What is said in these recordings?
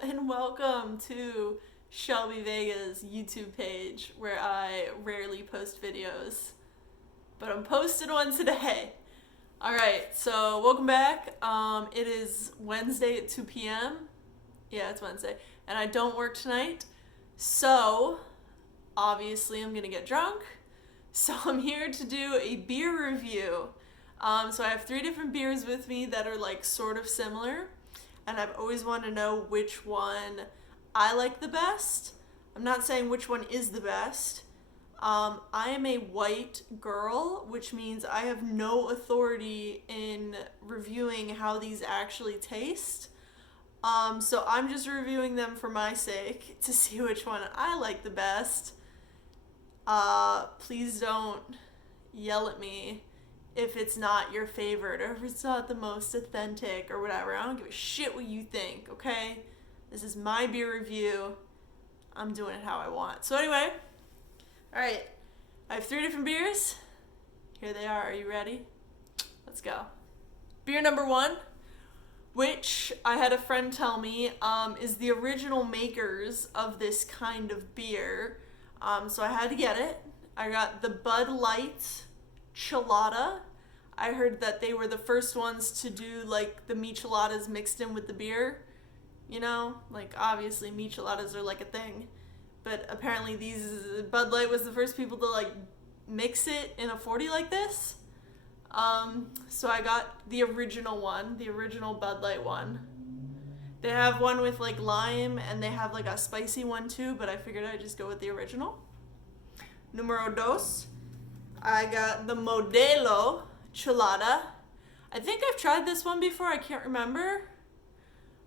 Hello and welcome to ShelbyVega's YouTube page where I rarely post videos, but I'm posting one today. Alright, so welcome back. It is Wednesday at 2 p.m. Yeah, it's Wednesday. And I don't work tonight, so obviously I'm gonna get drunk. So I'm here to do a beer review. So I have 3 different beers with me that are like sort of similar. And I've always wanted to know which one I like the best. I'm not saying which one is the best. I am a white girl, which means I have no authority in reviewing how these actually taste. So I'm just reviewing them for my sake to see which one I like the best. Please don't yell at me if it's not your favorite or if it's not the most authentic or whatever. I don't give a shit what you think, okay? This is my beer review. I'm doing it how I want. So anyway, all right, I have 3 different beers. Here they are. Are you ready? Let's go. Beer number 1, which I had a friend tell me is the original makers of this kind of beer. So I had to get it. I got the Bud Light Chelada. I heard that they were the first ones to do like the micheladas mixed in with the beer. You know, like obviously micheladas are like a thing, but apparently Bud Light was the first people to like mix it in a 40 like this. So I got the original one, the original Bud Light one. They have one with like lime and they have like a spicy one too, but I figured I'd just go with the original. Numero dos, I got the Modelo chelada. I think I've tried this one before, I can't remember.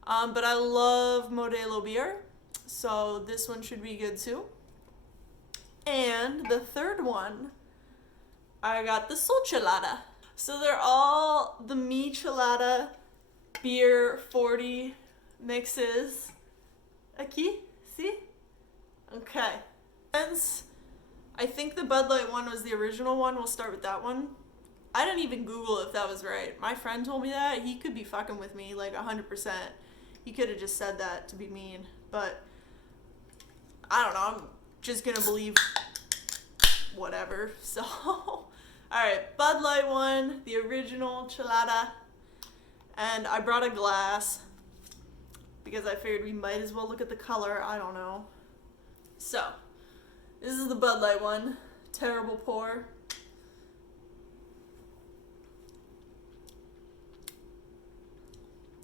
But I love Modelo beer, so this one should be good too. And the third one, I got the Sol Chelada. So they're all the Michelada beer 40 mixes. Aquí, see? Okay. Since I think the Bud Light one was the original one, we'll start with that one. I didn't even Google if that was right. My friend told me that. He could be fucking with me like 100%. He could have just said that to be mean, but I don't know. I'm just gonna believe whatever. So, alright, Bud Light one, the original chelada, and I brought a glass because I figured we might as well look at the color. I don't know. So, this is the Bud Light one. Terrible pour.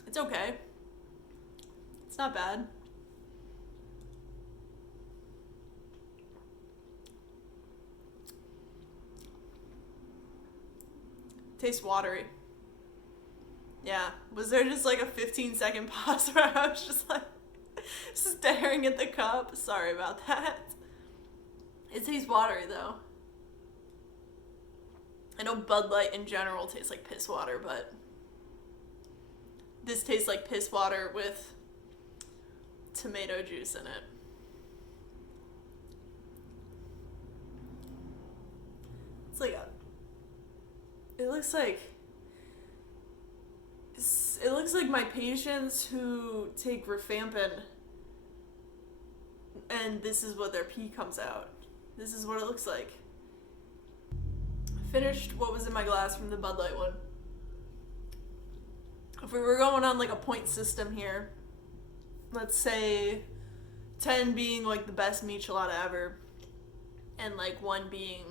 It's okay. It's not bad. Tastes watery. Yeah. Was there just like a 15-second pause where I was just like staring at the cup? Sorry about that. It tastes watery though. I know Bud Light in general tastes like piss water, but this tastes like piss water with tomato juice in it. It's like it looks like my patients who take rifampin and this is what their pee comes out. This is what it looks like. Finished what was in my glass from the Bud Light one. If we were going on like a point system here, let's say 10 being like the best michelada ever and like 1 being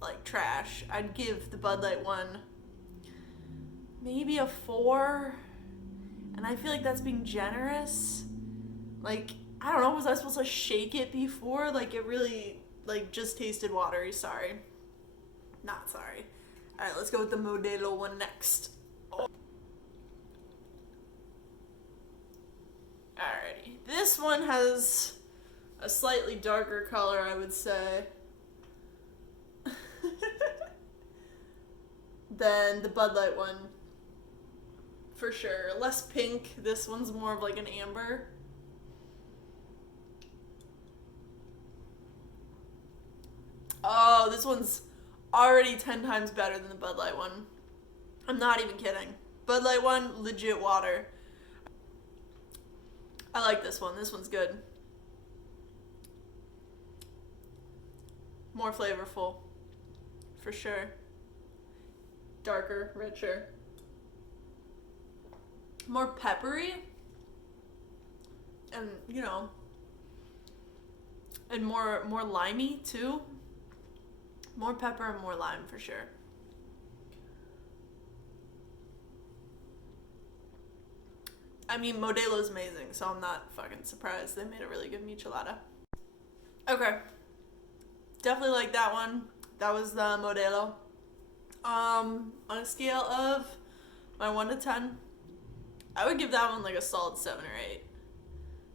like trash, I'd give the Bud Light one maybe a 4, and I feel like that's being generous. Like, I don't know, was I supposed to shake it before? Like, it really like just tasted watery. Sorry. Not sorry. Alright, let's go with the Modelo one next. Alrighty. This one has a slightly darker color, I would say, than the Bud Light one. For sure. Less pink. This one's more of like an amber. Oh, this one's already 10 times better than the Bud Light one. I'm not even kidding. Bud Light one, legit water. I like this one. This one's good. More flavorful, for sure. Darker, richer. More peppery. And, you know, and more limey too. More pepper and more lime for sure. I mean, Modelo's amazing, so I'm not fucking surprised. They made a really good michelada. Okay. Definitely like that one. That was the Modelo. On a scale of my 1 to 10, I would give that one like a solid 7 or 8.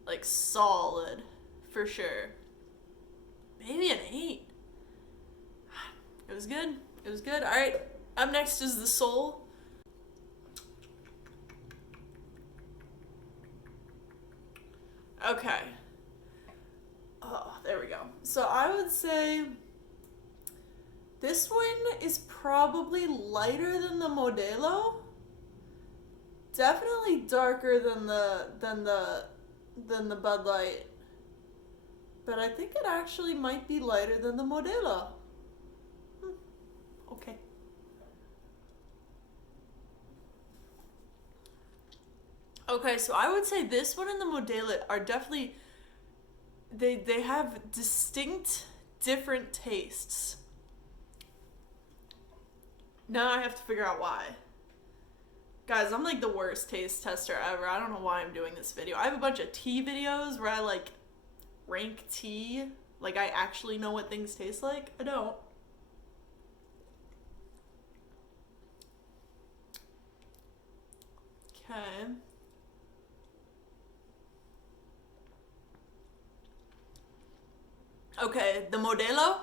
Like solid, for sure. Maybe an 8. It was good. It was good. All right. Up next is the Soul. Okay. Oh, there we go. So I would say this one is probably lighter than the Modelo. Definitely darker than the Bud Light. But I think it actually might be lighter than the Modelo. Okay. Okay, so I would say this one and the Modelo are definitely, they have distinct different tastes. Now I have to figure out why. Guys, I'm like the worst taste tester ever. I don't know why I'm doing this video. I have a bunch of tea videos where I like rank tea. Like I actually know what things taste like. I don't. Okay. Okay, the Modelo,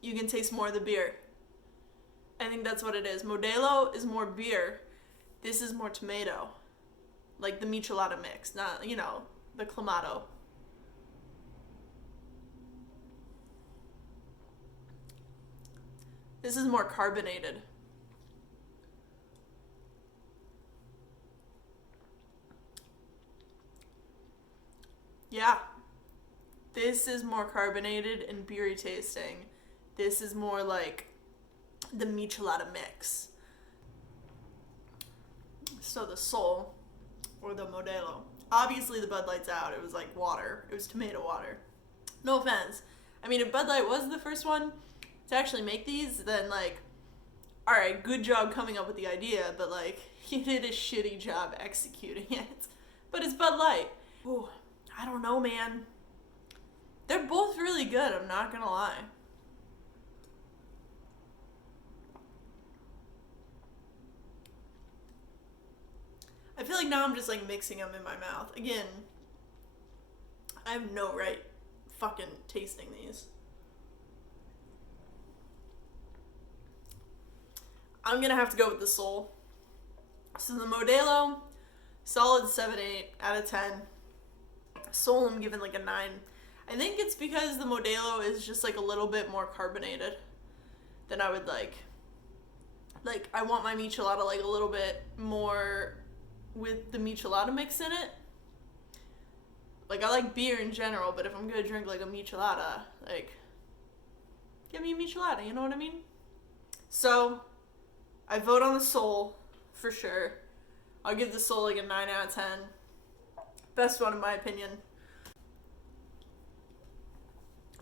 you can taste more of the beer. I think that's what it is. Modelo is more beer. This is more tomato. Like the Michelada mix, not, you know, the Clamato. This is more carbonated. Yeah. This is more carbonated and beery tasting. This is more like the Michelada mix. So the Soul, or the Modelo. Obviously the Bud Light's out. It was like water. It was tomato water. No offense. I mean, if Bud Light was the first one to actually make these, then like, alright, good job coming up with the idea, but like, you did a shitty job executing it. But it's Bud Light. Ooh, I don't know, man. They're both really good, I'm not gonna lie. I feel like now I'm just like mixing them in my mouth. Again, I have no right fucking tasting these. I'm gonna have to go with the Soul. So the Modelo, solid 7-8 out of 10. Soul, I'm giving like a 9. I think it's because the Modelo is just like a little bit more carbonated than I would like. Like, I want my Michelada like a little bit more with the Michelada mix in it. Like, I like beer in general, but if I'm gonna drink like a Michelada, like, give me a Michelada, you know what I mean? So, I vote on the Soul, for sure. I'll give the Soul like a 9 out of 10. Best one in my opinion.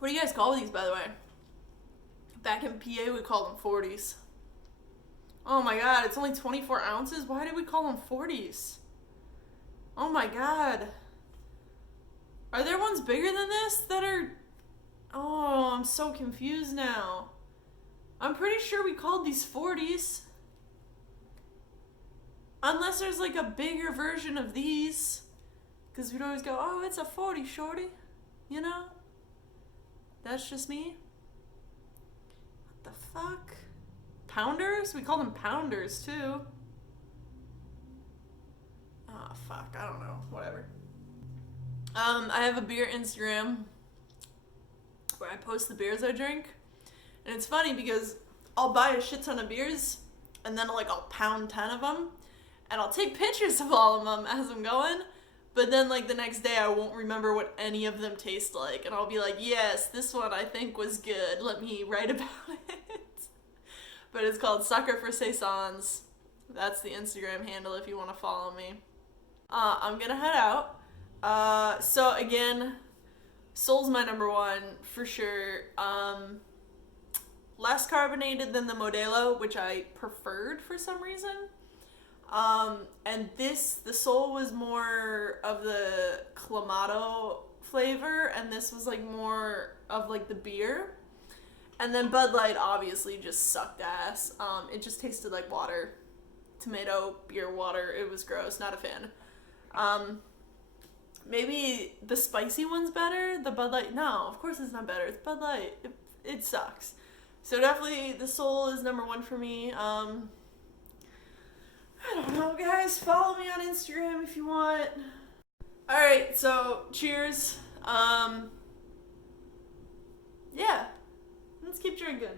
What do you guys call these, by the way? Back in PA, we called them 40s. Oh my god, it's only 24 ounces? Why did we call them 40s? Oh my god. Are there ones bigger than this that are... Oh, I'm so confused now. I'm pretty sure we called these 40s. Unless there's like a bigger version of these. Because we'd always go, oh, it's a 40, shorty. You know? That's just me. What the fuck? Pounders? We call them pounders too. Oh fuck, I don't know. Whatever. I have a beer Instagram where I post the beers I drink. And it's funny because I'll buy a shit ton of beers and then like I'll pound 10 of them and I'll take pictures of all of them as I'm going. But then, like, the next day I won't remember what any of them taste like. And I'll be like, yes, this one I think was good. Let me write about it. But it's called Sucker for Saisons. That's the Instagram handle if you want to follow me. I'm going to head out. So, again, Sol's my number one for sure. Less carbonated than the Modelo, which I preferred for some reason. And the Sol was more of the Clamato flavor, and this was like more of like the beer. And then Bud Light obviously just sucked ass. It just tasted like water. Tomato, beer, water. It was gross. Not a fan. Maybe the spicy one's better. The Bud Light, no, of course it's not better. It's Bud Light. It sucks. So definitely the Sol is number one for me. I don't know, guys. Follow me on Instagram if you want. Alright, so cheers. Yeah. Let's keep drinking.